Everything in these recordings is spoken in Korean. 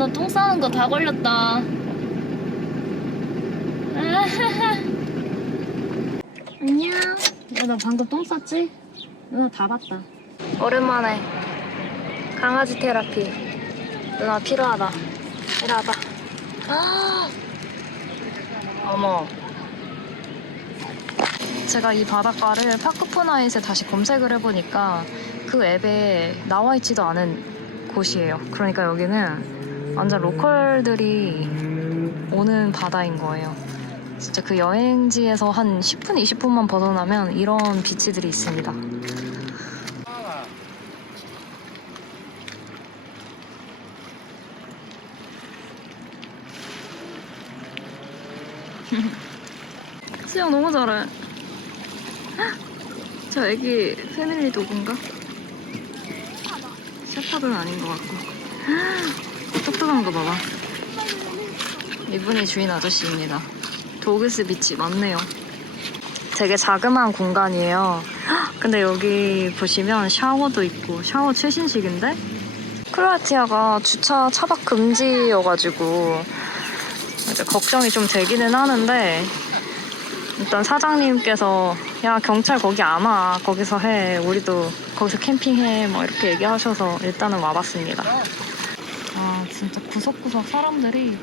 너 똥 싸는 거 다 걸렸다. 안녕. 나 방금 똥 쌌지? 누나 다 봤다. 오랜만에 강아지 테라피. 누나 필요하다. 이리 와봐. 어머. 제가 이 바닷가를 파크포나잇에 다시 검색을 해보니까 그 앱에 나와 있지도 않은 곳이에요. 그러니까 여기는 완전 로컬들이 오는 바다인 거예요. 진짜 그 여행지에서 한 10분, 20분만 벗어나면 이런 비치들이 있습니다. 수영 너무 잘해. 저 애기 패밀리 도구인가? 셰퍼드는 아닌 것 같고. 똑똑한 거 봐봐. 이분이 주인 아저씨입니다. 도그스 비치 맞네요. 되게 자그마한 공간이에요. 근데 여기 보시면 샤워도 있고 샤워 최신식인데 크로아티아가 주차 차박 금지여가지고 이제 걱정이 좀 되기는 하는데 일단 사장님께서 야 경찰 거기 안 와 거기서 해 우리도 거기서 캠핑해 뭐 이렇게 얘기하셔서 일단은 와봤습니다. 아 진짜 구석구석 사람들이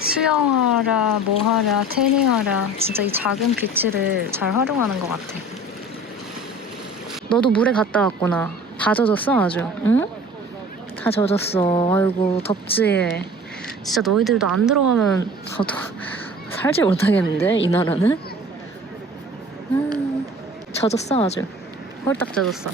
수영하랴 뭐하랴 태닝하랴 진짜 이 작은 비치를 잘 활용하는 것 같아. 너도 물에 갔다 왔구나. 다 젖었어 아주. 응? 다 젖었어. 아이고 덥지. 진짜 너희들도 안 들어가면 저도 살지 못하겠는데 이 나라는? 젖었어 아주. 홀딱 젖었어.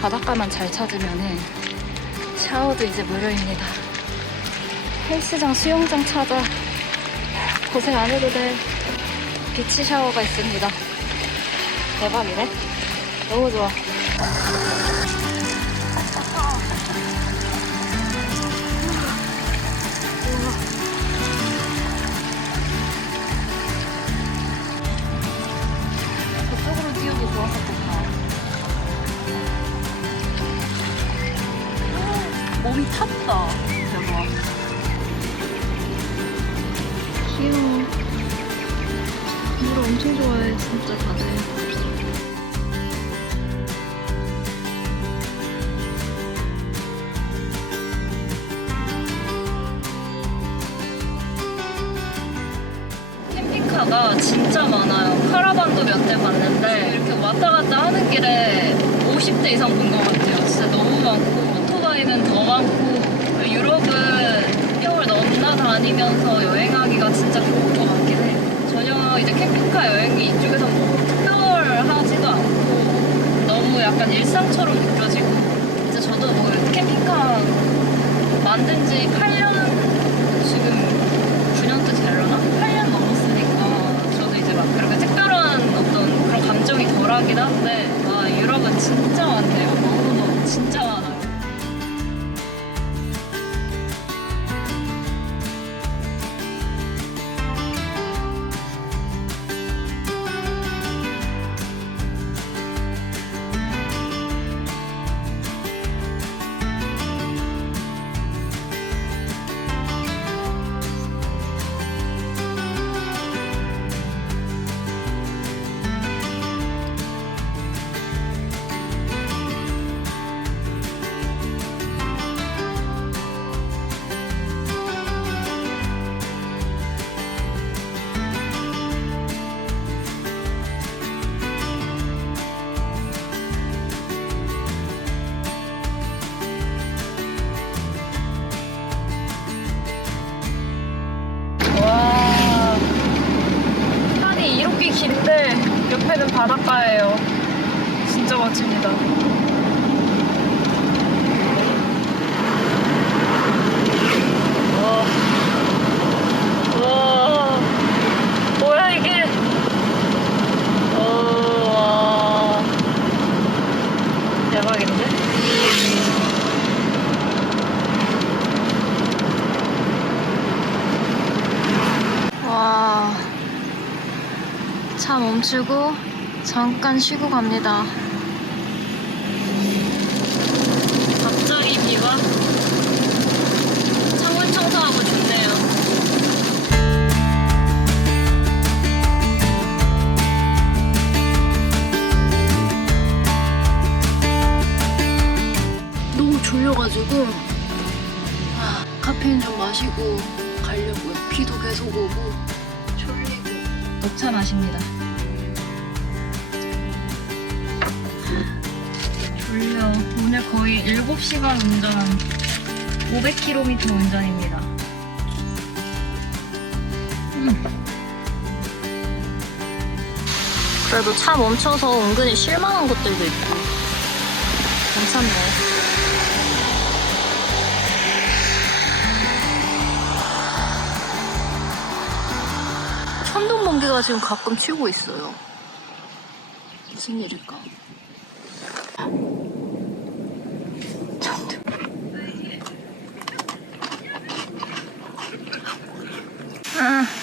바닷가만 잘 찾으면은 샤워도 이제 무료입니다. 헬스장, 수영장 찾아 고생 안 해도 돼. 비치 샤워가 있습니다. 대박이네. 너무 좋아. 저쪽으로 뛰어도 좋았었겠다. 몸이 탔다. 대박. 귀여워. 물을 엄청 좋아해, 진짜 다들. 캠핑카가 진짜 많아요. 카라반도 몇 대 봤는데 이렇게 왔다 갔다 하는 길에 50대 이상 본 것 같아요. 진짜 너무 많고 오토바이는 더 많고 유럽은 겨울 넘나 다니면서 여행하기가 진짜 좋은 것 같긴 해. 전혀 이제 캠핑카 여행이 이쪽에서 뭐 특별하지도 않고 너무 약간 일상처럼 느껴지고 진짜 저도 뭐 캠핑카 만든 지 8년 지금 9년째 되려나? 8년 넘었으니까 저도 이제 막 그렇게 특별한 어떤 그런 감정이 덜하긴 한데 아 유럽은 진짜 많네요. 너무너무 진짜 많아요. 바닷가예요. 진짜 멋집니다. 와, 뭐야 이게? 와, 대박인데? 와, 차 멈추고 잠깐 쉬고 갑니다. 갑자기 비가 창문 청소하고 좋네요. 너무 졸려가지고 카페인 좀 마시고 가려고요. 비도 계속 오고 졸리고 녹차 마십니다. 졸려. 오늘 거의 7시간 운전, 500km 운전입니다. 그래도 차 멈춰서 은근히 쉴만한 곳들도 있고 괜찮네. 천둥번개가 지금 가끔 치고 있어요. 무슨 일일까?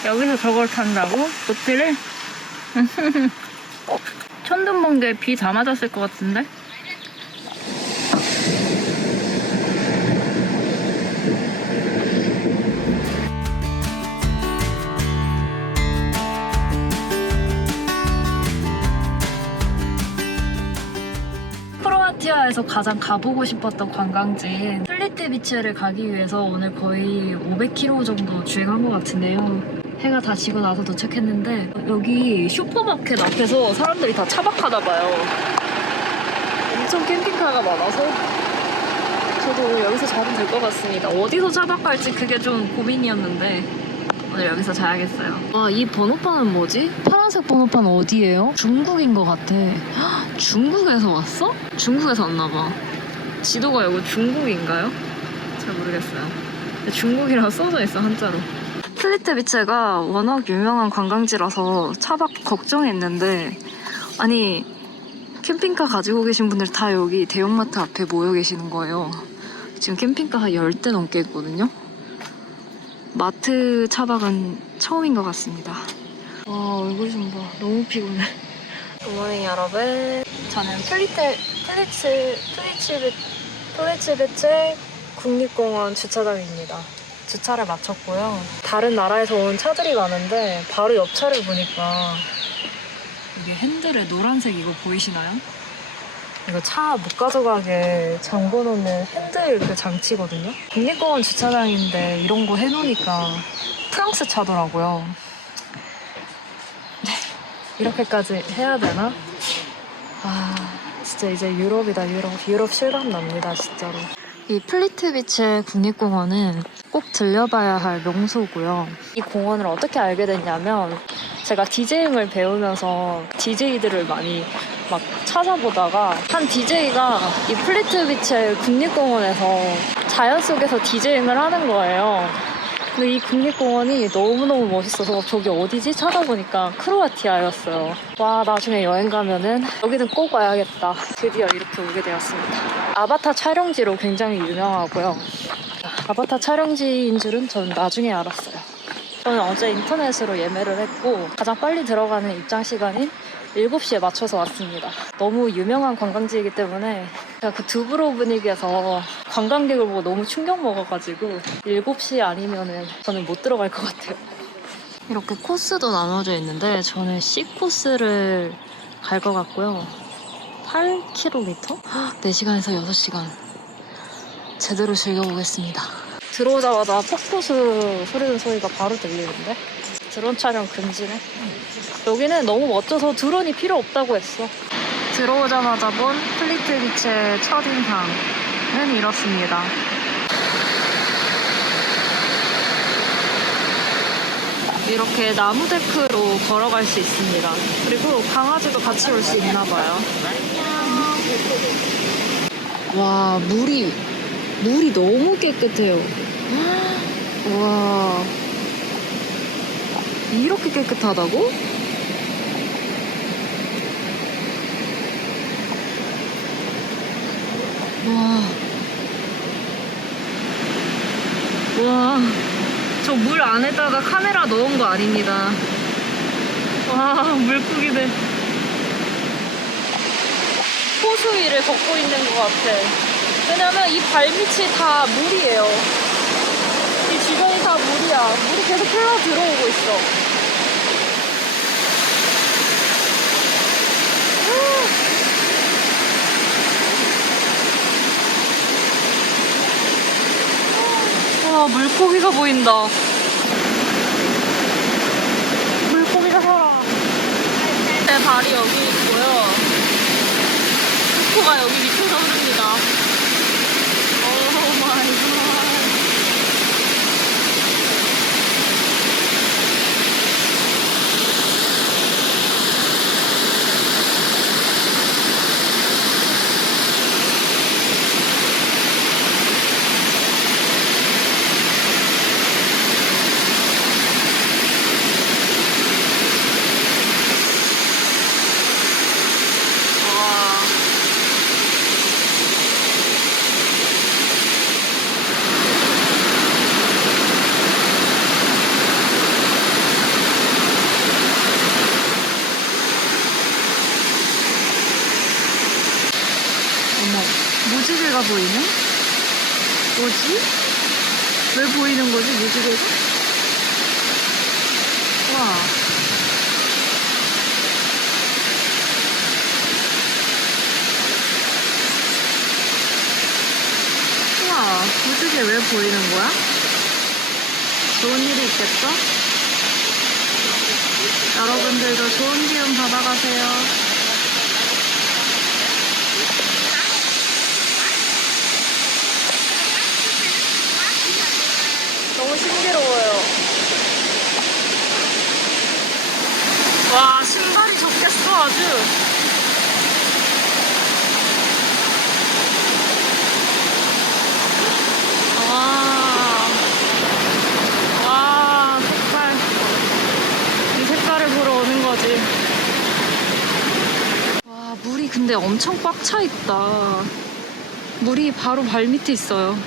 여기서 저걸 탄다고? 보트를? 천둥번개에 비 다 맞았을 것 같은데? 크로아티아에서 가장 가보고 싶었던 관광지인 플리트 비치를 가기 위해서 오늘 거의 500km 정도 주행한 것 같은데요. 해가 다 지고 나서 도착했는데 여기 슈퍼마켓 앞에서 사람들이 다 차박하나봐요. 엄청 캠핑카가 많아서 저도 오늘 여기서 자면 될 것 같습니다. 어디서 차박할지 그게 좀 고민이었는데 오늘 여기서 자야겠어요. 아, 이 번호판은 뭐지? 파란색 번호판 어디예요? 중국인 것 같아. 헉, 중국에서 왔어? 중국에서 왔나봐. 지도가 여기 중국인가요? 잘 모르겠어요. 근데 중국이라고 써져 있어, 한자로. 플리트 비치가 워낙 유명한 관광지라서 차박 걱정했는데 아니 캠핑카 가지고 계신 분들 다 여기 대형마트 앞에 모여 계시는 거예요. 지금 캠핑카 한 10대 넘게 있거든요. 마트 차박은 처음인 것 같습니다. 와, 얼굴 좀 봐. 너무 피곤해. 굿모닝 여러분. 저는 플리츠 비치 국립공원 주차장입니다. 주차를 마쳤고요. 다른 나라에서 온 차들이 많은데 바로 옆 차를 보니까 여기 핸들에 노란색 이거 보이시나요? 이거 차 못 가져가게 잠궈놓는 핸들 그 장치거든요. 국립공원 주차장인데 이런 거 해놓으니까 프랑스 차더라고요. 이렇게까지 해야 되나? 아, 진짜 이제 유럽이다, 유럽 실감 납니다, 진짜로. 이 플리트 비치 국립공원은 꼭 들려봐야 할 명소고요. 이 공원을 어떻게 알게 됐냐면 제가 디제잉을 배우면서 디제이들을 많이 막 찾아보다가 한 디제이가 이 플리트 비치 국립공원에서 자연 속에서 디제잉을 하는 거예요. 근데 이 국립공원이 너무너무 멋있어서 저기 어디지? 찾아보니까 크로아티아였어요. 와, 나중에 여행 가면은 여기는 꼭 와야겠다. 드디어 이렇게 오게 되었습니다. 아바타 촬영지로 굉장히 유명하고요. 아바타 촬영지인 줄은 전 나중에 알았어요. 저는 어제 인터넷으로 예매를 했고 가장 빨리 들어가는 입장 시간인 7시에 맞춰서 왔습니다. 너무 유명한 관광지이기 때문에 제가 그 두브로브닉에서 관광객을 보고 너무 충격 먹어가지고 7시 아니면은 저는 못 들어갈 것 같아요. 이렇게 코스도 나눠져 있는데 저는 C 코스를 갈 것 같고요. 8km? 4시간에서 6시간 제대로 즐겨보겠습니다. 들어오자마자 폭포수 소리는 소리가 바로 들리는데 드론 촬영 금지네. 여기는 너무 멋져서 드론이 필요 없다고 했어. 들어오자마자 본 플리트 비치의 첫인상은 이렇습니다. 이렇게 나무 데크로 걸어갈 수 있습니다. 그리고 강아지도 같이 올 수 있나 봐요. 와, 물이 너무 깨끗해요. 와, 이렇게 깨끗하다고? 와, 저 물 안에다가 카메라 넣은 거 아닙니다. 와, 물고기들. 호수 위를 걷고 있는 것 같아. 왜냐면 이 발밑이 다 물이에요. 이 주변이 다 물이야. 물이 계속 흘러 들어오고 있어. 와, 물고기가 보인다. 물고기가 살아. 제 발이 여기 있고요. 폭포가 여기 밑에서 흐릅니다. 오 마이 갓. 무지개가 보이네? 뭐지? 왜 보이는 거지, 무지개가? 와. 우와, 무지개 왜 보이는 거야? 좋은 일이 있겠죠? 여러분들도 좋은 기운 받아가세요. 너무 신기로워요. 와, 신발이 젖겠어, 아주. 와, 색깔. 이 색깔을 보러 오는 거지. 와, 물이 근데 엄청 꽉 차 있다. 물이 바로 발 밑에 있어요.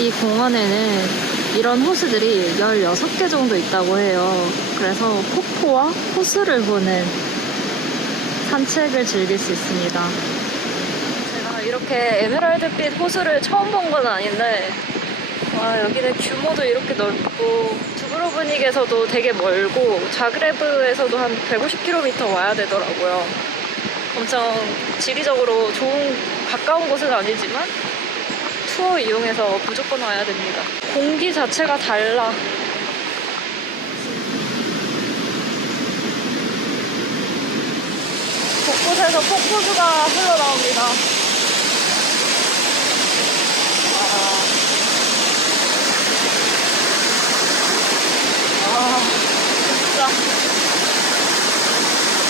이 공원에는 이런 호수들이 16개 정도 있다고 해요. 그래서 폭포와 호수를 보는 산책을 즐길 수 있습니다. 제가 이렇게 에메랄드빛 호수를 처음 본 건 아닌데, 와, 여기는 규모도 이렇게 넓고 두브로브닉에서도 되게 멀고 자그레브에서도 한 150km 와야 되더라고요. 엄청 지리적으로 가까운 곳은 아니지만 투어 이용해서 무조건 와야 됩니다. 공기 자체가 달라. 곳곳에서 폭포수가 흘러나옵니다. 와, 진짜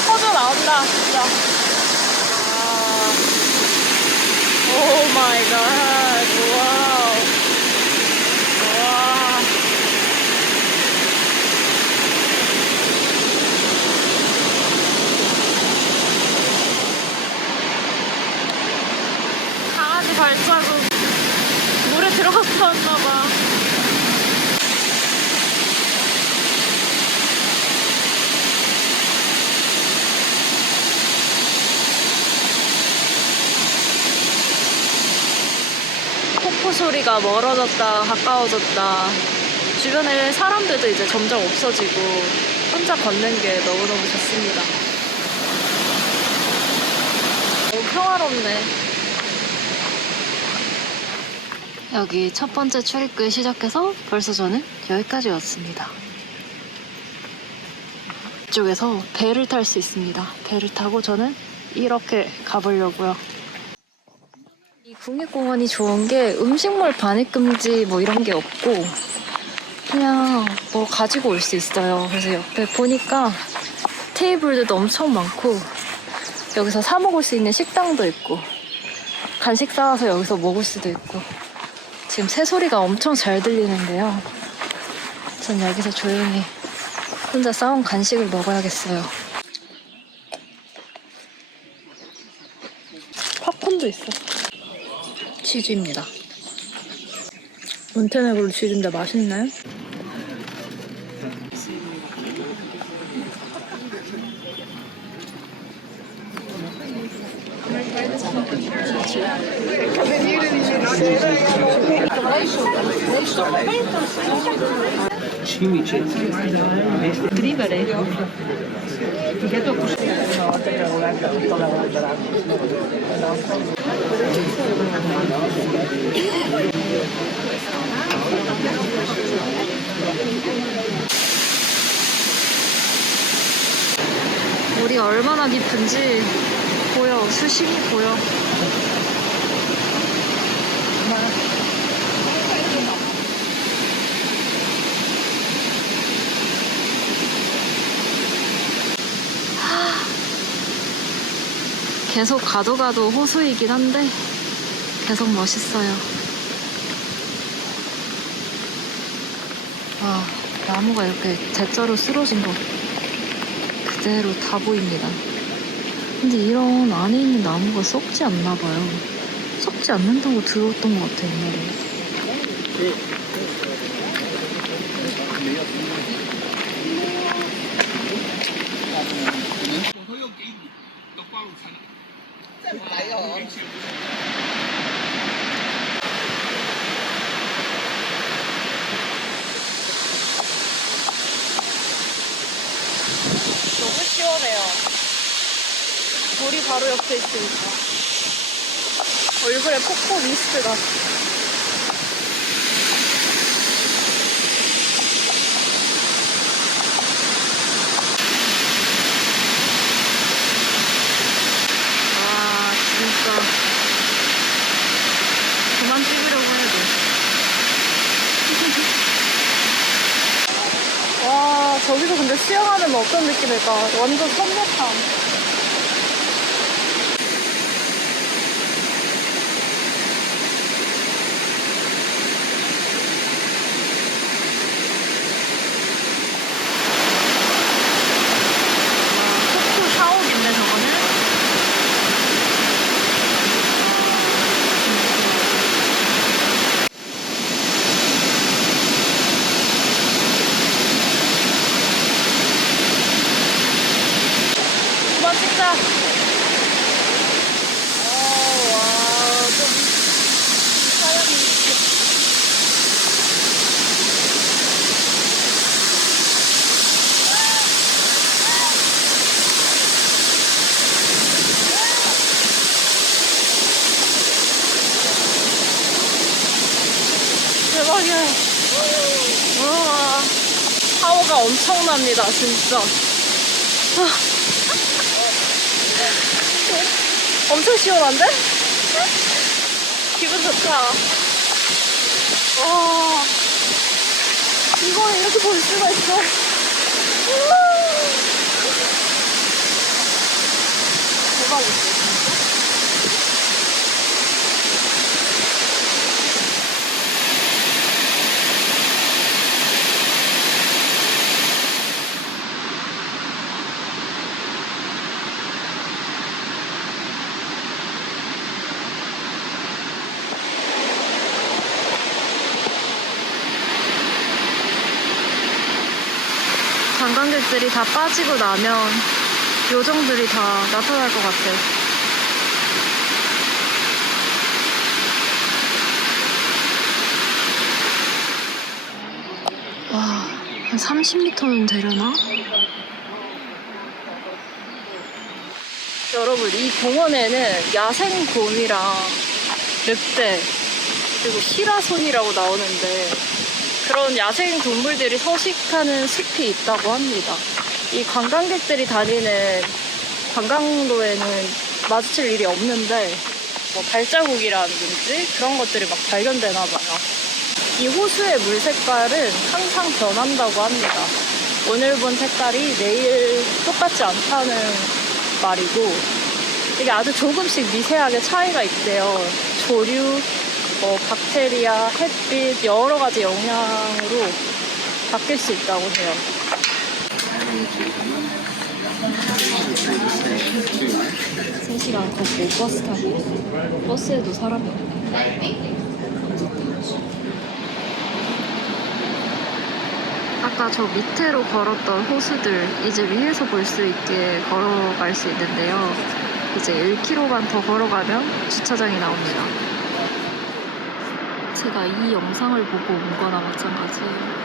터져 나온다, 진짜. 오 마이 갓. 와우. 와. 강아지 발자국. 물에 들어갔었나봐. 폭포 소리가 멀어졌다 가까워졌다. 주변에 사람들도 이제 점점 없어지고 혼자 걷는 게 너무너무 좋습니다. 너무 평화롭네. 여기 첫 번째 출입구에 시작해서 벌써 저는 여기까지 왔습니다. 이쪽에서 배를 탈 수 있습니다. 배를 타고 저는 이렇게 가보려고요. 이 국립공원이 좋은 게 음식물 반입 금지 뭐 이런 게 없고 그냥 뭐 가지고 올 수 있어요. 그래서 옆에 보니까 테이블들도 엄청 많고 여기서 사 먹을 수 있는 식당도 있고 간식 사와서 여기서 먹을 수도 있고 지금 새소리가 엄청 잘 들리는데요. 전 여기서 조용히 혼자 싸온 간식을 먹어야겠어요. 팝콘도 있어. 치즈입니다. 몬테네그로 치즈인데 맛있나요? 물이 얼마나 깊은지 보여. 수심이 보여. 계속 가도 호수이긴 한데 계속 멋있어요. 와, 나무가 이렇게 대자로 쓰러진 거 그대로 다 보입니다. 근데 이런 안에 있는 나무가 썩지 않나 봐요. 썩지 않는다고 들었던 것 같아요, 옛날에. 너무 시원해요. 물이 바로 옆에 있으니까. 얼굴에 폭포 미스트가. 아, 진짜. 그만 찍으려고 해도. 와, 저기서 근데 수영하면 어떤 느낌일까? 완전 선녀탕. 폭포 샤워기인데 저거는? 그만 찍자. 와, 좀 사람이 있지. 대박이야. 우와, 파워가 엄청납니다, 진짜. 엄청 시원한데? 기분 좋다. 와, 이걸 이렇게 볼 수가 있어. 대박이지. 관광객들이 다 빠지고 나면 요정들이 다 나타날 것 같아요. 와, 한 30m는 되려나? 여러분, 이 공원에는 야생곰이랑 늑대 그리고 히라손이라고 나오는데 그런 야생 동물들이 서식하는 숲이 있다고 합니다. 이 관광객들이 다니는 관광로에는 마주칠 일이 없는데 뭐 발자국이라든지 그런 것들이 막 발견되나 봐요. 이 호수의 물 색깔은 항상 변한다고 합니다. 오늘 본 색깔이 내일 똑같지 않다는 말이고, 이게 아주 조금씩 미세하게 차이가 있대요. 조류, 박테리아, 햇빛 여러 가지 영향으로 바뀔 수 있다고 해요. 3시간 걷고 버스 타고, 버스에도 사람이 없네. 아까 저 밑으로 걸었던 호수들 이제 위에서 볼 수 있게 걸어갈 수 있는데요. 이제 1km만 더 걸어가면 주차장이 나옵니다. 제가 이 영상을 보고 온 거나 마찬가지예요.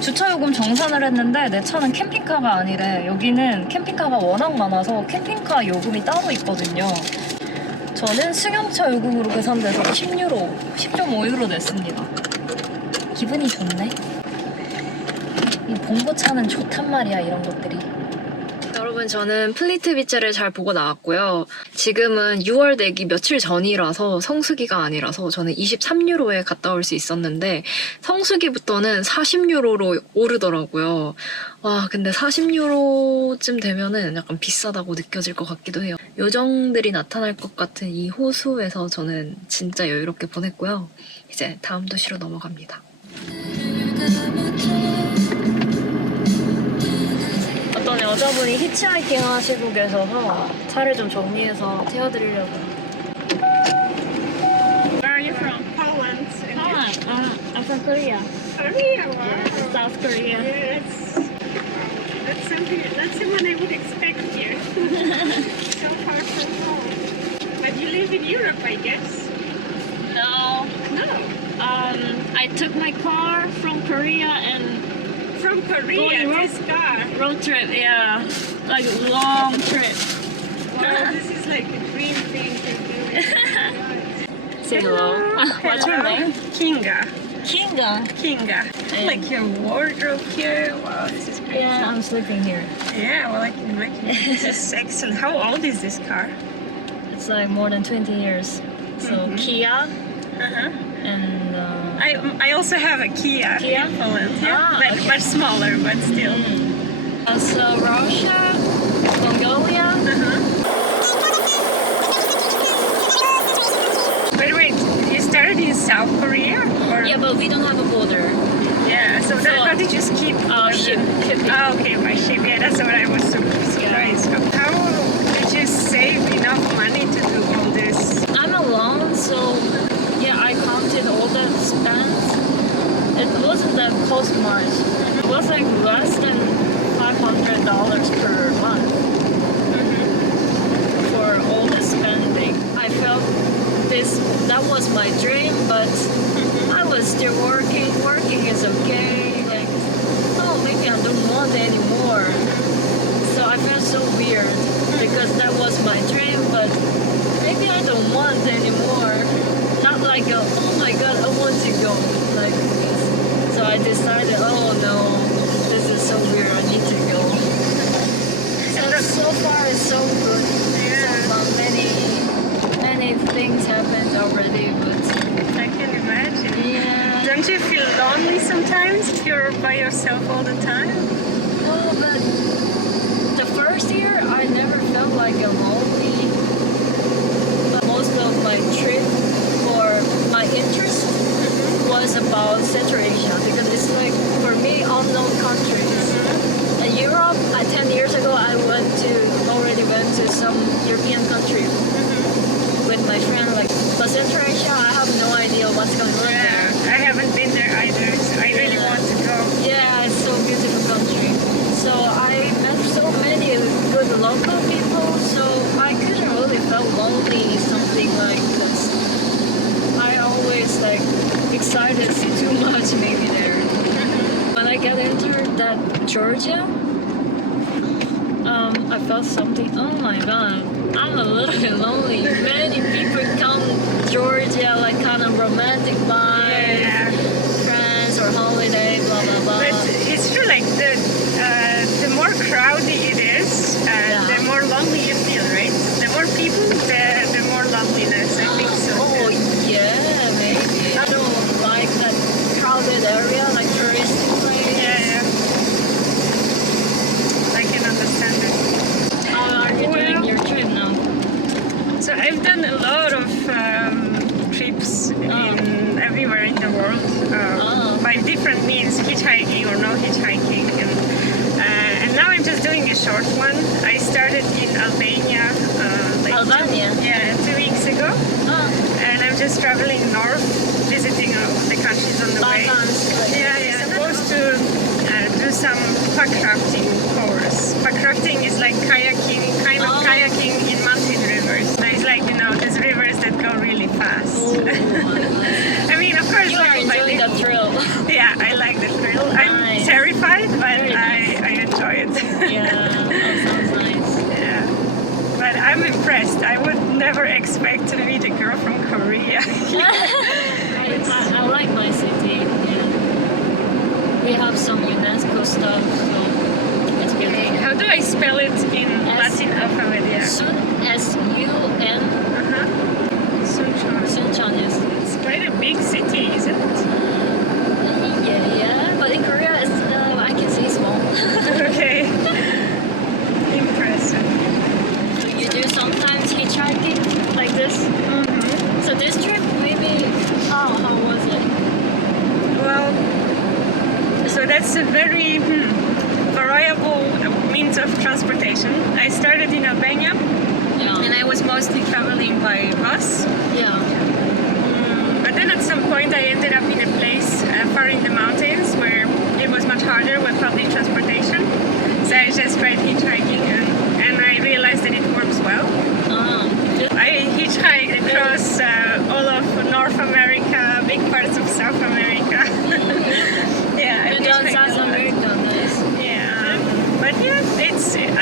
주차요금 정산을 했는데 내 차는 캠핑카가 아니래. 여기는 캠핑카가 워낙 많아서 캠핑카 요금이 따로 있거든요. 저는 승용차 요금으로 계산돼서 10유로, 10.5유로 냈습니다. 기분이 좋네. 이 봉고차는 좋단 말이야, 이런 것들이. 여러분, 저는 플리트 비치를 잘 보고 나왔고요. 지금은 6월 되기 며칠 전이라서 성수기가 아니라서 저는 23유로에 갔다 올 수 있었는데 성수기부터는 40유로로 오르더라고요. 와, 근데 40유로쯤 되면은 약간 비싸다고 느껴질 것 같기도 해요. 요정들이 나타날 것 같은 이 호수에서 저는 진짜 여유롭게 보냈고요. 이제 다음 도시로 넘어갑니다. 어떤 여자분이 히치하이킹 하시고 계셔서 차를 좀 정리해서 태워드리려고. Where are you from? Poland. Poland. I'm from Korea. Korea, wow. South Korea. Yeah, that's something. That's someone I would expect here. So far from home. But you live in Europe, I guess. No. No. I took my car from Korea and From Korea, this car. road trip. Yeah, like long trip. Wow, this is like a dream thing to do. Say hello. What's your name? Kinga. Kinga. Kinga. And- Like your wardrobe here. Wow, this is great. Yeah, I'm sleeping here. Yeah, well, I can imagine. This is excellent. How old is this car? It's like more than 20 years. So Kia Uh-huh. and I also have a Kia, Kia? in Poland. Yeah, Ah, but okay. much smaller, but still. so Russia, Mongolia. Wait, you started in South Korea? Or? Yeah, but we don't have a border. Yeah, so So, how did you skip? Ship. Oh, okay, by ship. Yeah, that's what I was so surprised. How did you save enough money to do all this? I'm alone, so yeah, I counted all that spent. It wasn't that cost much. It was like less than $500 per month for all the spending. I felt that was my dream, but I was still working. Working is okay. Like, oh, maybe I don't want it anymore. So I felt so weird because that was my dream, but maybe I don't want anymore. Not like, oh my god, I want to go like this. So I decided, oh no, this is so weird, I need to go. So far it's so good. So far many things happened already, but I can imagine. yeah. Don't you feel lonely sometimes if you're by yourself all the time? Oh, but the first year I never felt like I'm lonely. But most of my trip or my interest was about Central Asia because it's like for me unknown countries. In Europe, 10 years ago I already went to some European country with my friend. Like, but Central Asia I have no idea what's going on there. Yeah, I haven't been there either, so I really want to go. Yeah, it's so beautiful country. So I met so many good local people, so I couldn't really feel lonely, something like this. I always like excited too much maybe there. When I get entered that Georgia, I felt something, oh my god, I'm a little bit lonely. Many people come Georgia like kind of romantic vibe, Yeah. friends or holiday, blah But it's true, like the more crowded it is, the more lonely you feel, right? The more people, the more loneliness. I think so. Oh, yeah, maybe. I don't like that crowded area, like touristic place. Yeah. I can understand it. How are you doing your trip now? So I've done a lot of trips in everywhere in the world by different means, hitchhiking or no hitchhiking, and now I'm just doing a short one. I started in Albania. Albania? Yeah, 2 weeks ago, and I'm just traveling north, visiting the countries on the way. Yeah. I'm supposed to do some pack rafting course. Pack rafting is like kayaking, kind of kayaking in mountain rivers. So it's like, these rivers that go really fast. I mean, of course, You are enjoying the thrill. Yeah, I like the thrill. I'm terrified, but I enjoy it. Yeah, that sounds nice. Yeah. But I'm impressed. I would never expect to meet a girl from Korea. I like my city. Yeah. We have some UNESCO stuff, so it's beautiful. How do I spell it in Latin alphabet? Yeah. S-U-N. Suncheon. Suncheon, yes. It's quite a big city, isn't it? Yeah. But in Korea, I can say small. Okay. Impressive. So you do sometimes hitchhiking like this? Mm-hmm. So this trip, maybe, how was it? Well, so that's a very variable means of transportation. I started in Albania, Yeah. and I was mostly traveling by bus. Yeah. But then at some point I ended up in a place far in the mountains where it was much harder with public transportation. So I just tried hitchhiking and I realized that it works well. I hitchhiked across all of North America, big parts of South America. Yeah, I You done hitchhiked South a lot. America, nice. Yeah, but yeah,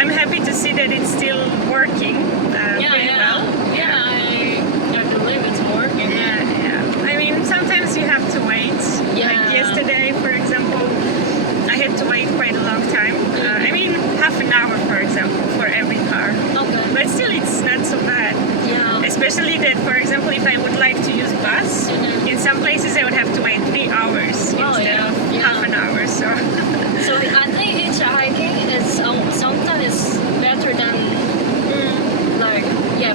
I'm happy to see that it's still working pretty well. Yeah, I believe it's working. Yeah. I mean, sometimes you have to wait. Yeah. Like yesterday, for example, I had to wait quite a long time. I mean, half an hour, for example, for every car. Okay. But still, it's not so bad. Yeah. Especially that, for example, if I would like to use bus, in some places I would have to wait 3 hours instead of half an hour. So. So I think hitchhiking is sometimes better than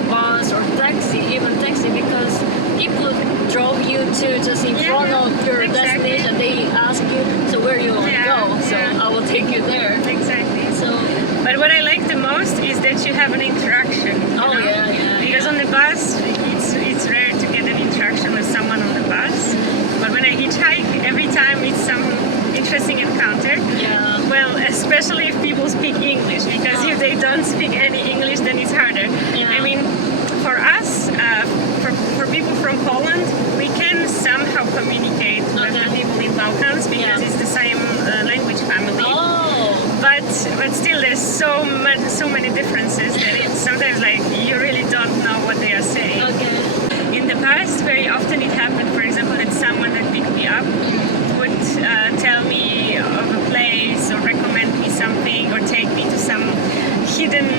bus or taxi, even taxi, because people drove you to just in front of your destination. They ask you, so where you want to go? So I will take you there. Exactly. So. But what I like the most is that you have an interaction. Oh yeah. Because on the bus, it's rare to get an interaction with someone on the bus. But when I hitchhike, every time it's some interesting encounter. Yeah. Well, especially if people speak English, because if they don't speak any English, then it's harder. Yeah. I mean, for us, for people from Poland, we can somehow communicate with the people in Balkans because it's the same language family. Oh. But still, there's so many differences that it's sometimes like you really don't know what they are saying. Okay. In the past, very often it happened, for example, that someone that picked me up would tell me of a place or recommend me something or take me to some hidden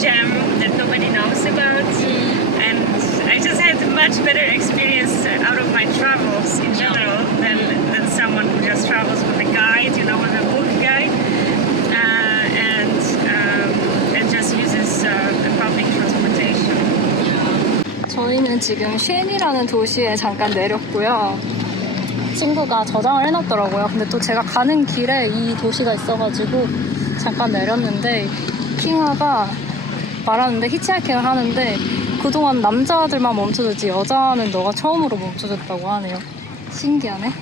gem that nobody knows about. And I just had a much better experience out of my travels in general than someone who just travels with a guide, with a book guide, and just uses the public transportation. 저희는 지금 쉔이라는 도시에 잠깐 내렸고요. 친구가 저장을 해놨더라고요. 근데 또 제가 가는 길에 이 도시가 있어가지고 잠깐 내렸는데 킹아가 말하는데 히치하이킹을 하는데 그동안 남자들만 멈춰줬지 여자는 너가 처음으로 멈춰줬다고 하네요. 신기하네.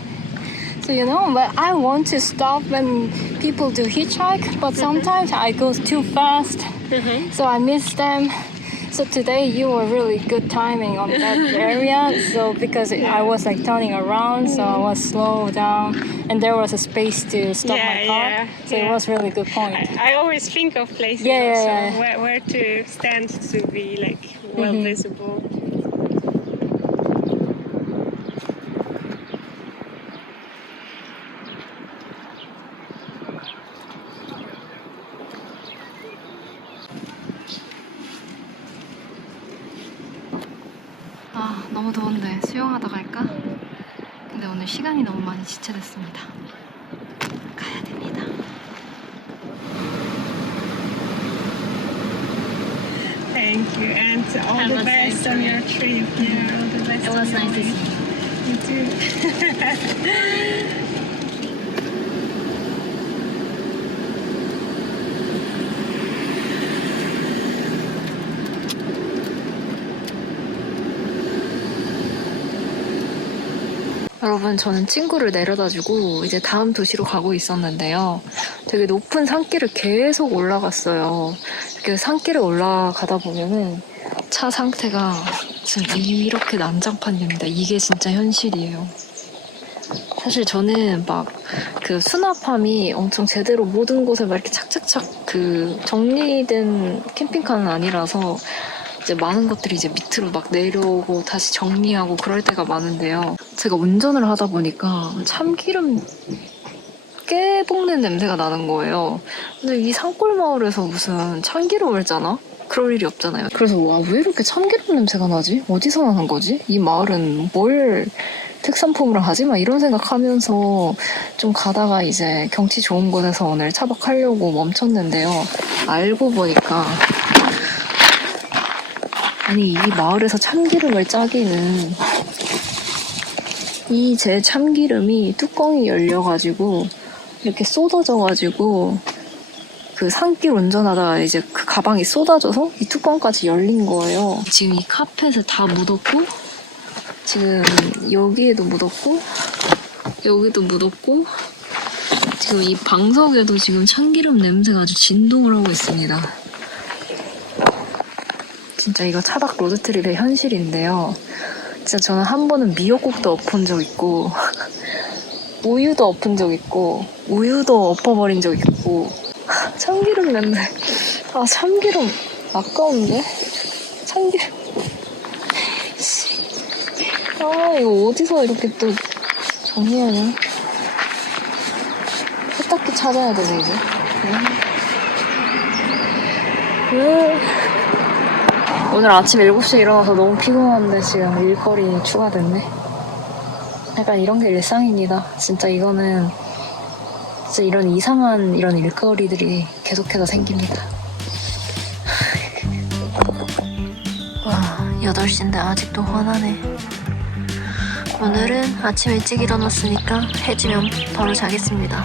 So but I want to stop when people do hitchhike, but sometimes I go too fast, so I miss them. So today you were really good timing on that area. So because I was like turning around, so I was slow down, and there was a space to stop my car. So it was really good point. I always think of places where to stand to be like well visible. 너무 더운데 수영하다 갈까? 근데 오늘 시간이 너무 많이 지체됐습니다. 가야 됩니다. Thank you, and all Have the a best safe on your trip. Yeah, all the best. It was on your nice to way. see you. You too. 여러분, 저는 친구를 내려다주고 이제 다음 도시로 가고 있었는데요. 되게 높은 산길을 계속 올라갔어요. 이렇게 산길을 올라가다 보면은 차 상태가 지금 이렇게 난장판입니다. 이게 진짜 현실이에요. 사실 저는 막 그 수납함이 엄청 제대로 모든 곳에 막 이렇게 착착착 그 정리된 캠핑카는 아니라서 이제 많은 것들이 이제 밑으로 막 내려오고 다시 정리하고 그럴 때가 많은데요. 제가 운전을 하다 보니까 참기름 깨 볶는 냄새가 나는 거예요. 근데 이 산골 마을에서 무슨 참기름을 짜나? 그럴 일이 없잖아요. 그래서 와, 왜 이렇게 참기름 냄새가 나지? 어디서 나는 거지? 이 마을은 뭘 특산품으로 하지? 막 이런 생각하면서 좀 가다가 이제 경치 좋은 곳에서 오늘 차박하려고 멈췄는데요. 알고 보니까 아니, 이 마을에서 참기름을 짜기는 이 제 참기름이 뚜껑이 열려가지고 이렇게 쏟아져가지고 그 산길 운전하다가 이제 그 가방이 쏟아져서 이 뚜껑까지 열린 거예요. 지금 이 카펫에 다 묻었고 지금 여기에도 묻었고 여기도 묻었고 지금 이 방석에도 지금 참기름 냄새가 아주 진동을 하고 있습니다. 진짜 이거 차박 로드트립의 현실인데요. 진짜 저는 한 번은 미역국도 엎은 적 있고 우유도 엎은 적 있고 우유도 엎어버린 적 있고 참기름 냄새. 아, 참기름 아까운데? 참기름. 아, 이거 어디서 이렇게 또 정리하냐? 세탁기 찾아야 되네 이제. 오늘 아침 7시에 일어나서 너무 피곤한데 지금 일거리 추가됐네. 약간 이런 게 일상입니다. 진짜 이거는 진짜 이런 이상한 이런 일거리들이 계속해서 생깁니다. 와, 8시인데 아직도 화나네. 오늘은 아침 일찍 일어났으니까 해지면 바로 자겠습니다.